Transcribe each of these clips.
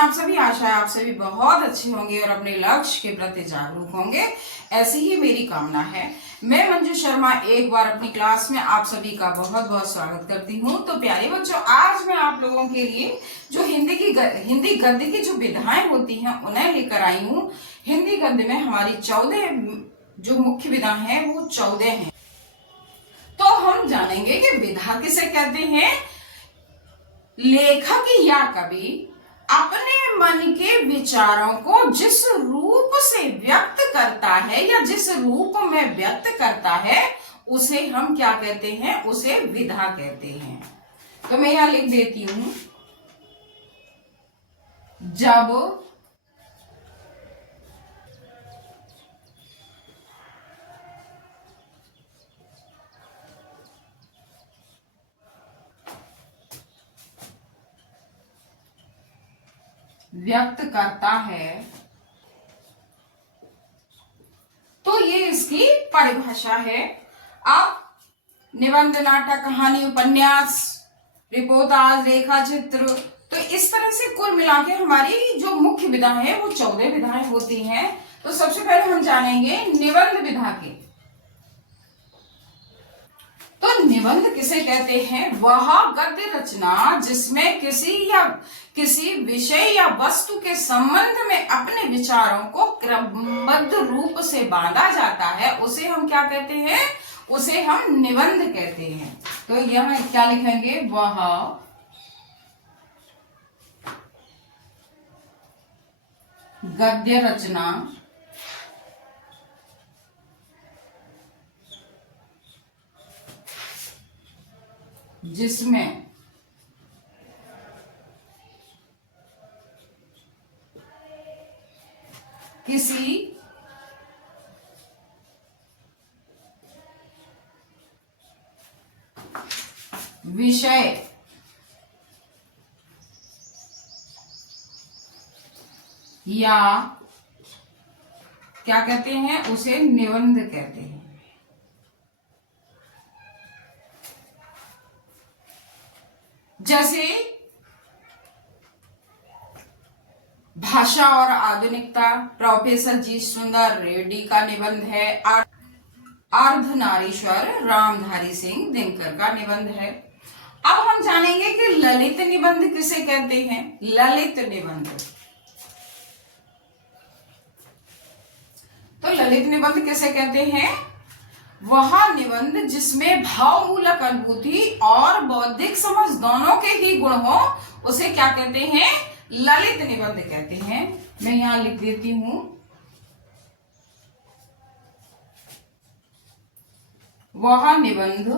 आप सभी? आशा है आप सभी बहुत अच्छे होंगे और अपने लक्ष्य के प्रति जागरूक होंगे, ऐसी ही मेरी कामना है। मैं मंजू शर्मा एक बार अपनी क्लास में आप सभी का बहुत बहुत स्वागत करती हूँ। तो प्यारे बच्चों, आज मैं आप लोगों के लिए जो हिंदी गद्य की जो विधाएं होती हैं उन्हें लेकर आई हूँ। हिंदी गद्य में हमारी 14 जो मुख्य विधा है वो 14 हैं। तो हम जानेंगे कि विधा किसे कहते हैं। लेखक या कवि अपने मन के विचारों को जिस रूप से व्यक्त करता है या जिस रूप में व्यक्त करता है उसे हम क्या कहते हैं, उसे विधा कहते हैं। तो मैं यहां लिख देती हूं, जब व्यक्त करता है, तो ये इसकी परिभाषा है। अब निबंध, नाटक, कहानी, उपन्यास, रिपोर्टाज, रेखा चित्र, तो इस तरह से कुल मिला के हमारी जो मुख्य विधा है वो 14 विधाएं होती हैं। तो सबसे पहले हम जानेंगे निबंध विधा के। तो निबंध किसे कहते हैं? वह गद्य रचना जिसमें किसी विषय या वस्तु के संबंध में अपने विचारों को क्रमबद्ध रूप से बांधा जाता है, उसे हम क्या कहते हैं? उसे हम निबंध कहते हैं। तो यहां क्या लिखेंगे? वह गद्य रचना जिसमें किसी विषय या क्या कहते हैं, उसे निबंध कहते हैं। जैसे भाषा और आधुनिकता, प्रोफेसर जी सुंदर रेड्डी का निबंध है। अर्धनारीश्वर रामधारी सिंह दिनकर का निबंध है। अब हम जानेंगे कि ललित निबंध किसे कहते हैं। ललित निबंध, तो ललित निबंध किसे कहते हैं? वह निबंध जिसमें भावमूलक अनुभूति और बौद्धिक समझ दोनों के ही गुण हो, उसे क्या कहते हैं? ललित निबंध कहते हैं। मैं यहां लिख देती हूं, वह निबंध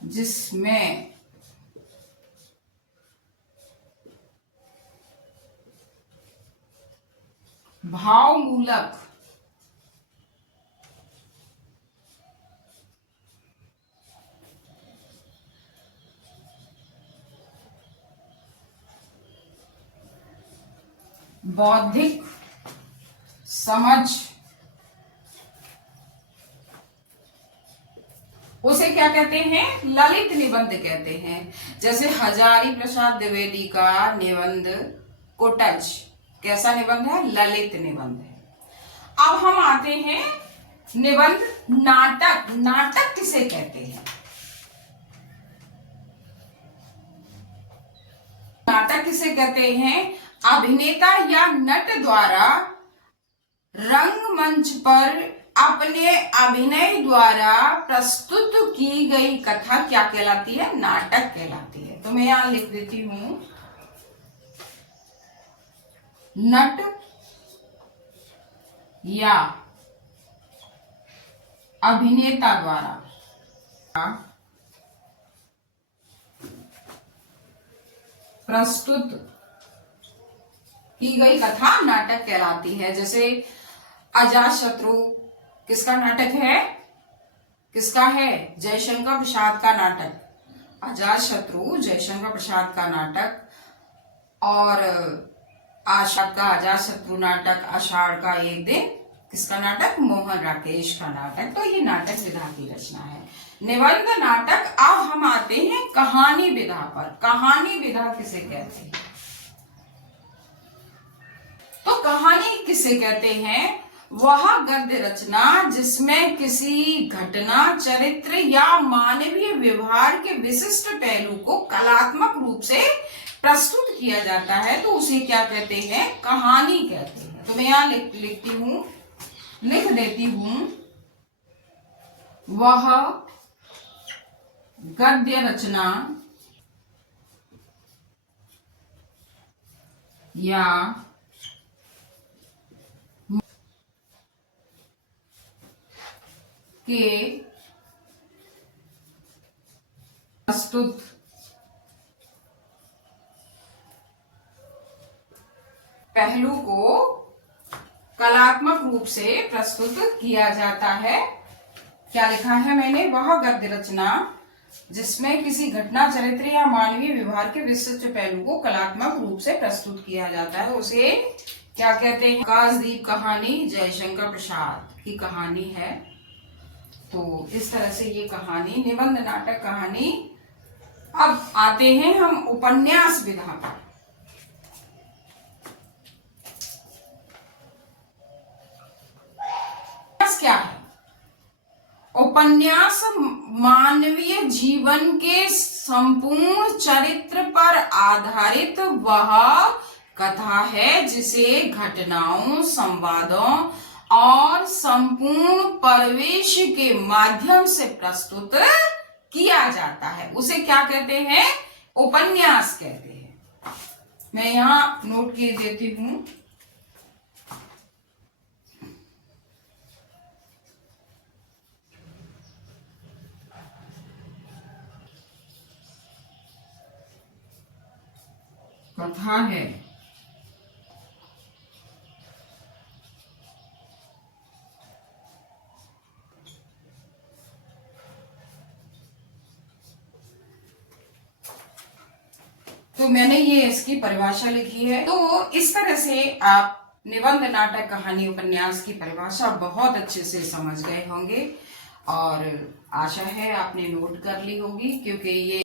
जिसमें भावमूलक बौद्धिक समझ, उसे क्या कहते हैं? ललित निबंध कहते हैं। जैसे हजारी प्रसाद द्विवेदी का निबंध कुटज कैसा निबंध है? ललित निबंध है। अब हम आते हैं निबंध नाटक। नाटक किसे कहते हैं? नाटक किसे कहते हैं? अभिनेता या नट द्वारा रंगमंच पर अपने अभिनय द्वारा प्रस्तुत की गई कथा क्या कहलाती है? नाटक कहलाती है। तो मैं यहां लिख देती हूं, नट या अभिनेता द्वारा प्रस्तुत की गई कथा नाटक कहलाती है। जैसे अजातशत्रु किसका नाटक है? किसका है? जयशंकर प्रसाद का नाटक। अजातशत्रु जयशंकर प्रसाद का नाटक। और आषाढ़ का अजातशत्रु नाटक, आषाढ़ का एक दिन किसका नाटक? मोहन राकेश का नाटक। तो ये नाटक विधा की रचना है। निबंध नाटक। अब हम आते हैं कहानी विधा पर। कहानी विधा किसे कहते हैं? तो कहानी किसे कहते हैं? वह गद्य रचना जिसमें किसी घटना, चरित्र या मानवीय व्यवहार के विशिष्ट पहलू को कलात्मक रूप से प्रस्तुत किया जाता है, तो उसे क्या कहते हैं? कहानी कहते हैं। तो मैं यहां लिख देती हूं, वह गद्य रचना या के प्रस्तुत पहलू को कलात्मक रूप से प्रस्तुत किया जाता है। क्या लिखा है मैंने? वह गद्य रचना जिसमें किसी घटना, चरित्र या मानवीय व्यवहार के विशिष्ट पहलू को कलात्मक रूप से प्रस्तुत किया जाता है, उसे क्या कहते हैं? आकाशदीप कहानी जयशंकर प्रसाद की कहानी है। तो इस तरह से ये कहानी, निबंध नाटक कहानी। अब आते हैं हम उपन्यास विधा पर। क्या है? उपन्यास मानवीय जीवन के संपूर्ण चरित्र पर आधारित वह कथा है जिसे घटनाओं, संवादों और संपूर्ण परिवेश के माध्यम से प्रस्तुत किया जाता है, उसे क्या कहते हैं? उपन्यास कहते हैं। मैं यहां नोट किए देती हूं, कथा है तो मैंने ये इसकी परिभाषा लिखी है। तो इस तरह से आप निबंध नाटक कहानी उपन्यास की परिभाषा बहुत अच्छे से समझ गए होंगे और आशा है आपने नोट कर ली होगी, क्योंकि ये